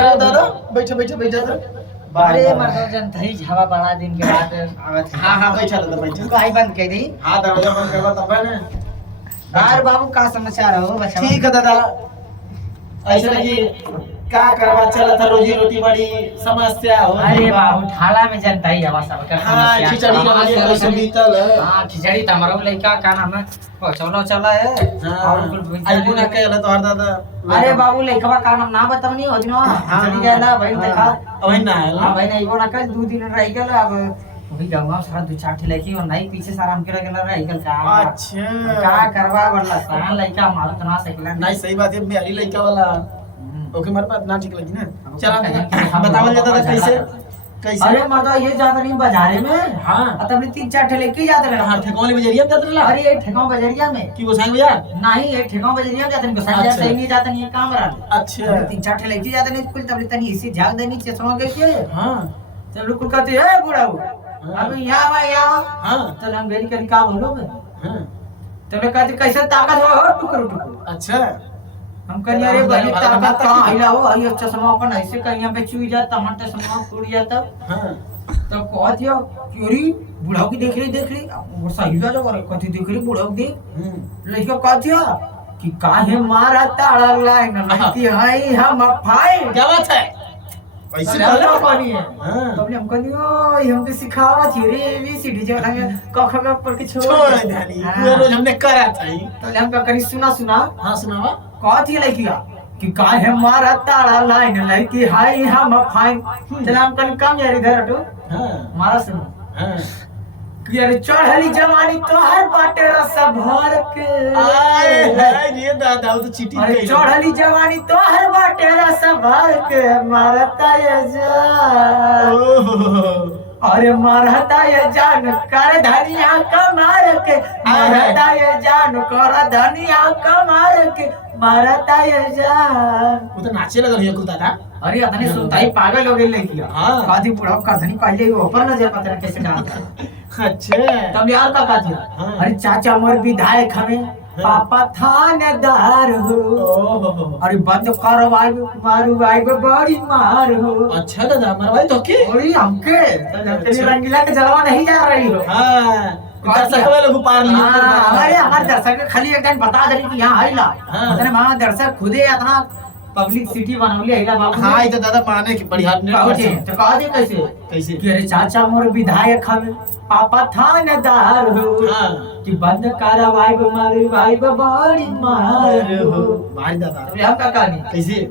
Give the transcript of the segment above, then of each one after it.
अरे दादा बैठो बैठो बैठो अरे मतलब जन थई हवा बड़ा दिन के बाद आवत है। हाँ बैठा दादा बैठो तुमको आई बंद कर दी। हाँ दरवाजा बंद करवा तब है ना। बार बाबू का समाचार हो बच्चा? ठीक है दादा ऐसा नहीं क्या करवा चला था रोजी रोटी बड़ी समस्या हो। अरे बाबू ढाला में जनता ही हवा सब का हाँ समस्या। खिचड़ी वाली कैसे बीतल है। हाँ खिचड़ी तमरो लइका का नाम है ओ चलो चला है और कुल आई पुना कहला तो हर दादा। अरे बाबू लइकवा का नाम ना बतावनी हो दिनो खिचड़ी गैला भाई देखा वही ना है हां भाई नहीं वो ना कल 2 दिन रह गेल अब वही गांव सारा 2-4 ठे लइकी और नहीं पीछे सारा हम के रह गेल रह गेल का। अच्छा का करवा वाला सारा लइका मार तना सकला नहीं सही बात है मेरी लड़का वाला ओके मेरे बात ना ठीक लगी ना। चलो बतावल जाता था कैसे कैसे। अरे मर्दा ये जाता नहीं बाजारे में। हाँ तब 3-4 ठे लेके जाते रहे। हाँ ठेकौली बजरिया में जाते रहा। अरे ये ठेकाव बजरिया में की गोसाई भैया नहीं ये ठेकाव बजरिया में जाते नहीं गोसाई जाते ही नहीं जाते नहीं काम रहा। अच्छा 3-4 ठे लेके जाते नहीं कुल तब तनी इसी झाग देनी चश्मा के हाँ चलो कुल कहते है बूढ़ा अब यहां आवा यहां हाँ चल हम बेरी कर का बोलोगे हाँ तब कहते कैसे ताकत हो टुकड़ टुकड़। अच्छा हम कहीं अरे बड़ी ताकत कहां आइला हो आई चश्मा अपन ऐसे कहीं पे चुई जा टमाटर चश्मा टूट जाता। हाँ तब कहत हो क्योरी बुढ़ाओ की देख रही वो सही जा जो कथी देख रही बुढ़ाओ देख लइका कहत हो कि काहे मारा ताड़ा लाइन लगती है हम फाई क्या बात है ऐसे बोला पानी है। हाँ तब हम कहनी ओ ये हमके सिखावा थी रे ABCD जो लगे क ख ग पर के छोड़ धानी पूरा रोज हमने करा था ही। तो हम का करी सुना हाँ सुनावा कहत ही लइकिया कि काहे मारा ताड़ा लाइन लइकी हाई हम फाइन चल हम कन कम यार इधर हटो हाँ मारा सुनो हाँ कि अरे चढ़ली जवानी तोहर बाटे रस भर के आए है ये दादा वो तो चीटी अरे कइले। चढ़ली जवानी तोहर बाटे रस भर के मारता ये जान ओह अरे मारता ये जान कर धनिया कमार के मारता ये जान कर धनिया कमार के मारता ये जान। वो तो नाचे लगल है कुल दादा। अरे अतने सुनता ही पागल हो गेल लइकिया। हाँ। कादी बुढ़ा का धनी पहले ऊपर न जा पता नहीं कैसे डालता। अच्छा तब यार का काजी हाँ। अरे चाचा मोर विधायक हमें पापा थानेदार हो ओह अरे बंद करवाई मारू आई बड़ी मार हो। अच्छा दादा मरवाई तो के अरे हमके तेरी रंगीला के जलवा नहीं जा रही हो। हाँ दर्शक वाले लोग पार लिए अरे हमारे दर्शक खाली एक दिन बता दे कि यहाँ आइला हाँ। अतने वहां दर्शक खुदे इतना पब्लिक सिटी बनौली आइला बाबू। हाँ ये तो दादा माने की बढ़िया ने तो कह दे कैसे कैसे कि अरे चाचा मोर विधायक हमें पापा थानेदार हो हाँ कि बंद कार्रवाई मारी भाई बड़ी मार हो। भाई दादा तब हम का कहानी कैसे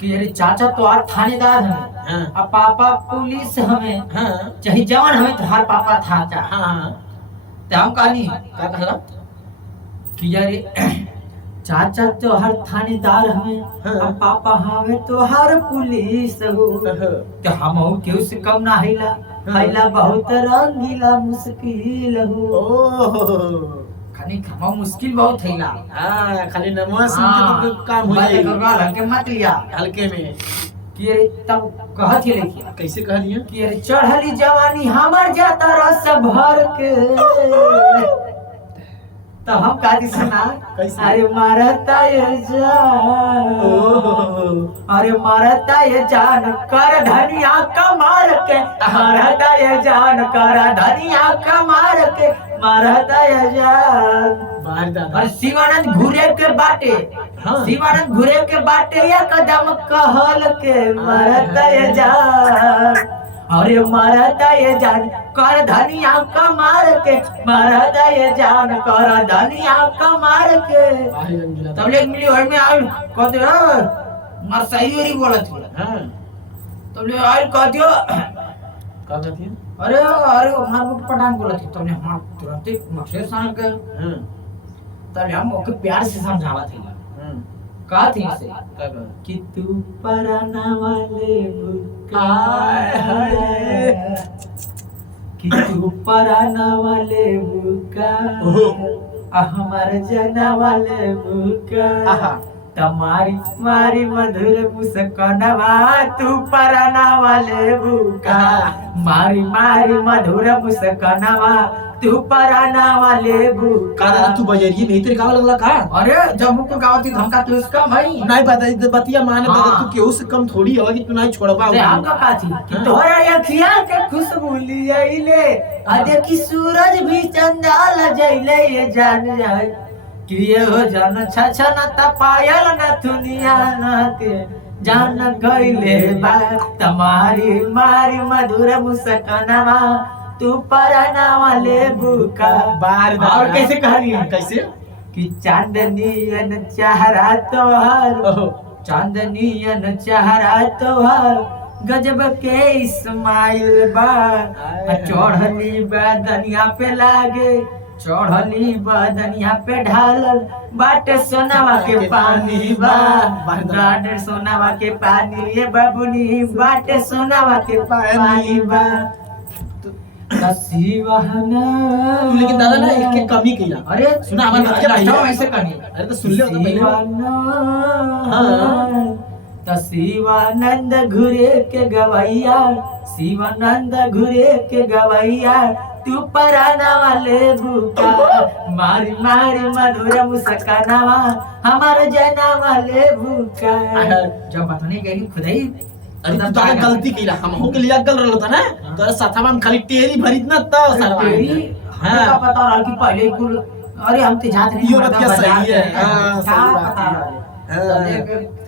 कि अरे चाचा तो आर थानेदार हमें हाँ अब पापा पुलिस हमें हाँ चाहे जवान हमें तो हर पापा था क्या हाँ हाँ तो हम कहानी क्या कहला कि अरे चाचा तो हर थानेदार हमें हाँ। अब पापा हमें तो हर पुलिस हो तो हम क्यों से कम ना हिला हिला बहुत रंगीला मुश्किल हो। ओह खाली खमा मुश्किल बहुत हिला हाँ खाली नमवा सुन के तो काम हो जाएगी हल्के मत लिया हल्के में कि अरे तब कहत ही लिखिया कैसे कह दिया कि अरे चढ़ली जवानी हमार जाता रस भर के तो हम कादी सुना कैसे? अरे मारता ये जान अरे मारता ये जान कर धनिया कमार के मारता ये जान कर धनिया कमार के मारता ये जान। बाहर दादा और शिवानंद घूरे के बाटे हाँ। शिवानंद घूरे के बाटे या कदम कहल के मारता ये जान अरे मारता ये जान कर धनिया कमार के मारता ये जान कर धनिया कमार के। बाहर रंगीला तब ले मिली और में आइल कहते मार सही वाली बोलत है हाँ तब ले आइल कहतियो क्या कहती है अरे अरे हमार मुठ पठान बोलत है तब ने हम तुरंत मछली सान के हाँ तब हम ओके प्यार से समझावत है हाँ का थी से क्या कहा कि तू पराना वाले बुका कि तू पराना वाले बुका हमार जना वाले बुका तमारी मारी मधुर मुस्कानवा तू पराना वाले बुका मारी मारी मधुर मुस्कानवा तू पराना वाले बुका। का दादा तू बजरिए में तेरे गावा लगला का? अरे जब को गावती धमका के उसका भाई नहीं पता इधर बतिया माने दादा हाँ। तू केहू से कम थोड़ी है कि तू नहीं छोड़बा। ते हमका का थी कि तोहरा अखिया के खुशबू लियाइले अदे की सूरज भी चंदा लजैले ये जान जाए कि ये हो जान छछन त पायल न दुनिया न के जान गइले बा तुम्हारी मारी मधुर मुस्कानवा तू पराना वाले बुका। बाहर और कैसे कहानी है कैसे कि चांदनियन चेहरा तोहर ओहो चांदनियन चेहरा तोहर गजब के इस्माइल बा चढ़ली बदनिया पे लागे चढ़ली बदनिया पे ढालल बाटे सोनावा के पानी बा बाटे सोनावा के पानी ये बाबुनी बाटे सोनावा के पानी बा लेकिन दादा ना एक कमी कइला। अरे सुना हमारे बात क्या रास्ता ऐसे कहानी अरे तो सुन ले तो पहले तो शिवानंद घुरे के गवैया शिवानंद घुरे के गवैया तू पराना वाले बुका मारी मारी मधुर मुस्कानावा हमार जना वाले बुका। जब बताने गई खुदाई अरे तू तो गलती कइला हम हो के लिया गल रहलो था ना तोरा साथवा में खाली टेरी भरित ना तो सरवा हां का पता रहा कि पहले कुल अरे हम ते जात नहीं यो बात क्या सही है हां सही बात है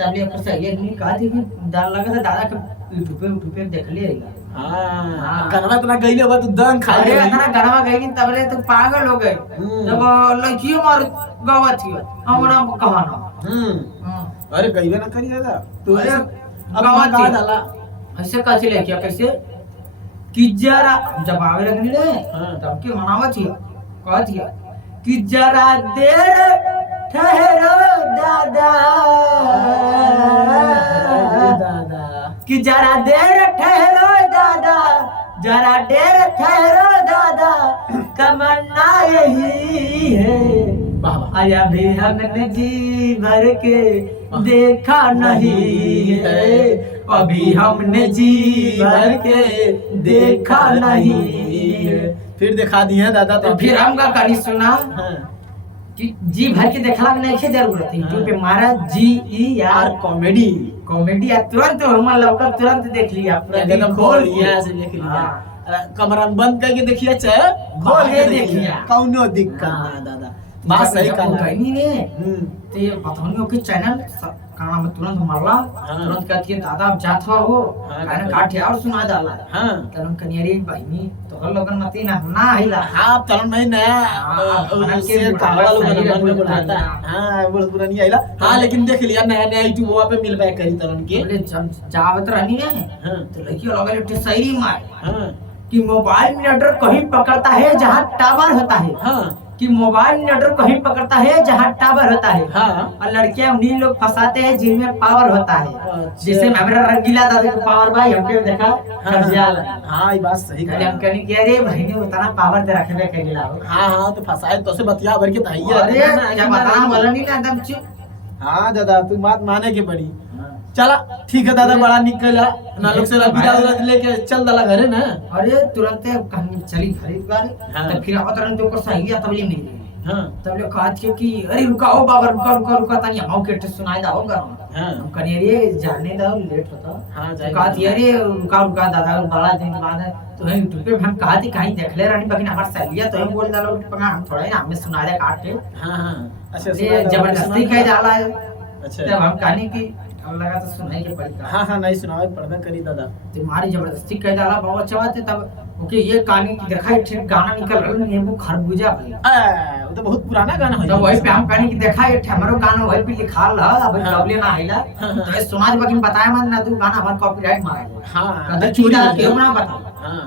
तबले पर सही है नहीं कहा थी कि डर लगा था दादा के यूट्यूब पे देख लिया हां कनवा तना गइले बा तू दंग खा अरे ले इतना गरवा गई तबले तो पागल हो गए जब लड़कियों मार गवा थी हमरा कहाना अरे गइबे ना करी दादा तू अरे अब का डाला ऐसे कैसे ले क्या कैसे कि जरा जब आवे लगनी रे तब के मनावा थी कहा थी कि जरा देर ठहरो दादा दादा कि जरा देर ठहरो दादा जरा देर ठहरो दादा तमन्ना यही है आया भी हमने जी भर के देखा नहीं है अभी हमने जी भर के देखा नहीं है। फिर दिखा दिए दादा तो फिर हम का कहानी सुना हाँ। कि जी भर के देखला के नहीं जरूरत है यूट्यूब पे मारा GER कॉमेडी कॉमेडी तुरंत हम लौका तुरंत देख लिया पूरा एकदम खोल यहाँ से देख लिया हाँ। कमरा में बंद करके देखिए चाहे खोल के देखिए कौनो दिक्कत हाँ। ना दादा बात सही कहला कहनी ने तो ये बताऊंगी ओके चैनल काना में तुरंत मारला तुरंत कहती है दादा अब जात हो कहना काट और सुना डाला हां तरुण कनियारी बहिनी तो हर लोगन मती ना ना हिला हां तरुण नहीं नया से कावला लोग मन में बुलाता हां बोल पुरानी आइला हां लेकिन देख लिया नया नया यूट्यूब वहां पे मिलबे करी तरुण के बोले जावत रहनी है तो लड़की लगे एक शायरी मार हां कि मोबाइल नेटवर्क कहीं पकड़ता है जहां टावर होता है हां कि मोबाइल नेटवर्क कहीं पकड़ता है जहां टावर होता है हां और लड़कियां उन्हीं लोग फंसाते हैं जिनमें पावर होता है जैसे हमारा रंगीला दादा का पावर भाई हमके देखा खरजाल हां ये बात सही कहले हम कहनी कि अरे भाई ने उतना पावर दे रखबे कइला हां हां तो फसाए तो से बतिया भर के धाइए अरे जब बता बोला नहीं ना एकदम चुप हां दादा तू बात माने के पड़ी चला ठीक है दादा बड़ा निकला ना लोग से विदा लेके चल दला घरे ना अरे तुरंत कहीं चली खरीद तो फिर आवत रहन जो को सहेलिया तबले मिल गई हां तबले कहत के कि अरे रुका ओ बाबा रुका तनी हम के सुनाई दा होगा हां हम कनी रे जाने दो लेट होता हां कहत अरे रुका दादा बड़ा दिन बाद तो यूट्यूब पे हम कहती कहीं देख ले रानी बाकी हमार सहेलिया तो हम बोल डालो पगा हम थोड़ा ना हमें सुना दे काट के हां हां अच्छा ये जबरदस्ती कह डाला है अच्छा तब हम कहानी की अब लगा तो सुनाई के पड़ी हां हां नहीं सुनावे पड़बे करी दादा तुम्हारी जबरदस्ती कह डाला बहुत अच्छा बात है तब ओके ये कहानी की देखा एक ठीक गाना निकल रहा है नींबू खरबूजा भाई वो तो बहुत पुराना गाना है तो वही पे हम कहानी की देखा एक हमरो गाना वही पे लिखा रहा अब डबले ना आइला तो ये सुना दे बाकी बताया मत ना तू गाना हमार कॉपीराइट मारेगा हां तो चोरी क्यों ना बता हां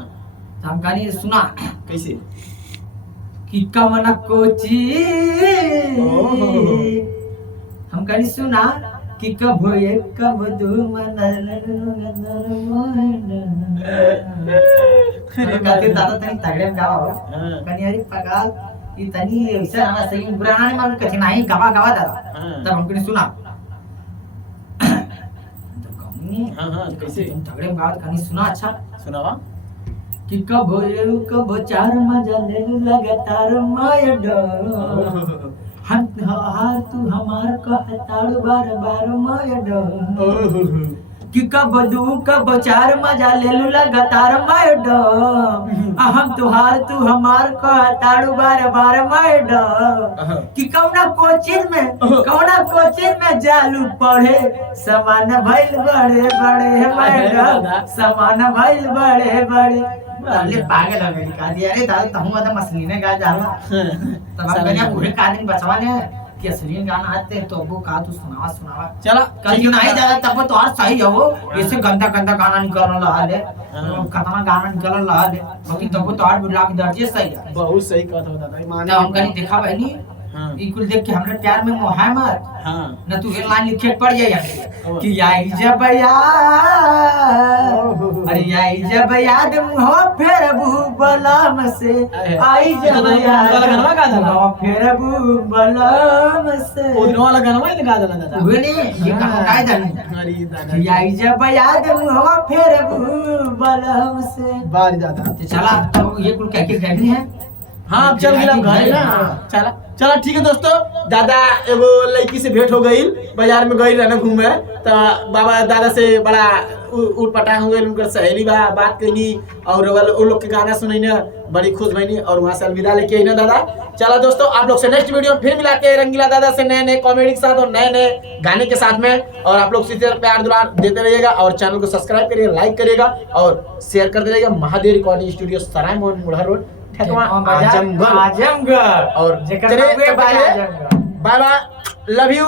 तो हम कहानी सुना कैसे कि कमन कोची हम कहानी सुना कि कब ये कब दू मनल कहते दादा तनी तगड़े गावा कनियारी पगा ई तनी ऐसा आना सही पुराना ने मालूम कथि नहीं गावा दादा तब हमको सुना तो कहानी हां हां कैसे तगड़े गावा कहानी सुना अच्छा सुनावा कि कबो एउ कबो चार मजा ले लगातार मैडम हम हार तू हमार कहताड़ बार बार मैडम कि कब दू कब चार मजा ले लू लगातार मैडम हम तुहार तू हमार कहताड़ बार बार मैडम कि कौना कोचिंग में जालू पढ़े समान भइल बड़े बड़े मैडम समान भइल बड़े बड़े अरे पागल हो गई का दिया रे दादा तहु मत मछली ने गा जाला तब हम कन्या पूरे का दिन बचवाने कि असली गाना आते तो वो का तू सुनावा चला कल क्यों नहीं जा तब तो और सही है वो ऐसे गंदा गाना निकल रहा है खतरनाक गाना निकल रहा है लेकिन तब तो और लाख दर्जे सही है बहुत सही कहत हो दादा माने हम कहीं देखा बहनी इकुल देख के हमरे प्यार में मोह है मत न तू एक लाइन लिखे पड़ जाए कि आई जब अरे आई जब याद मुहो फेर बलम से आई जब याद मुहो फेर बलम से ओदनो वाला गाना में गा देला दादा वे ने ये कहां गाय दन अरे दादा आई जब याद मुहो फेर बलम से बार दादा चला तो ये कुल क्या क्या कहनी है हाँ अब चल गिला घरे ना चला चला ठीक है दोस्तों दादा एगो लड़की से भेंट हो गई बाजार में गई रहना घूमे तो बाबा दादा से बड़ा उठ पटांग हो गई उनकर सहेली बात कही और वो लोग के गाना सुनी ना बड़ी खुश बनी और वहाँ से अलविदा लेके आई ना दादा। चला दोस्तों आप लोग से नेक्स्ट वीडियो फिर मिलाते हैं रंगीला दादा से नए कॉमेडी के साथ और नए गाने के साथ में। और आप लोग इसी तरह प्यार दुलार देते रहिएगा और चैनल को सब्सक्राइब करिएगा, लाइक करिएगा और शेयर करते रहिएगा। महादेव रिकॉर्डिंग स्टूडियो सराय मोहन मुढ़ा रोड आजमगढ़ और बाय बाय, लव यू।